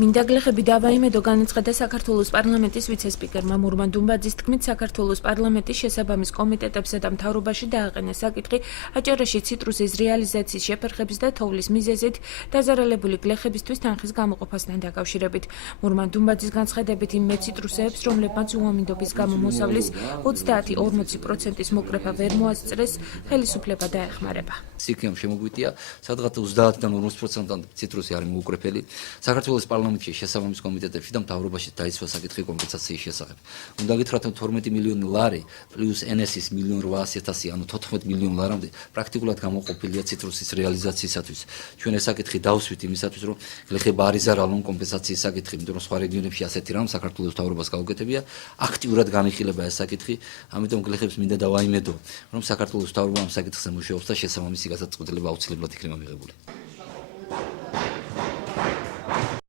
მინდა გლეხები დავაიმედო განაცხადა საქართველოს პარლამენტის ვიცე-სპიკერმა მურმან დუმბაძის თქმით, საქართველოს პარლამენტის შესაბამის კომიტეტებსა და მთავრობაში დააყენა საკითხი აჭარაში ციტრუსის რეალიზაციის შეფერხების და თოვლის მიზეზით დაზარალებული გლეხებისთვის თანხის გამოყოფასთან დაკავშირებით. მურმან დუმბაძის განცხადებით, იმ მეციტრუსეებს, რომლებმაც უამინდობის გამო მოსავლის 30-40%-ის მოკრეფა ვერ მოასწრეს, ხელისუფლება დაეხმარება. სიქიამ შემოგვიტია, სადღაც 30-დან 40%-მდე ციტრუსი არის მოუკრეფელი. საქართველოს პარლამენტში შესაბამის კომიტეტებში და მთავრობაში დაისვა საკითხი კომპენსაციის შესახებ. უნდა გითხრათ, 12 მილიონი ლარი პლუს NS-ის 1.8 ანუ 14 მილიონი ლარამდე პრაქტიკულად გამოყოფილია ციტრუსის რეალიზაციისათვის. ჩვენ ეს საკითხი დავსვით იმისათვის, რომ გლეხება არ იზარალონ კომპენსაციის საკითხი, იმიტომ რომ სხვა რეგიონებში ასეთი რამ საქართველოს მთავრობას გაუკეთებია, აქტიურად განიხილება ეს საკითხი, ამიტომ გლეხებს მინდა დავაიმედო, რომ საქართველოს მთავრობა ამ საკითხზე მუშაობს და შესაბამისი გადაწყვეტილება აუცილებლად იქნება მიღებული.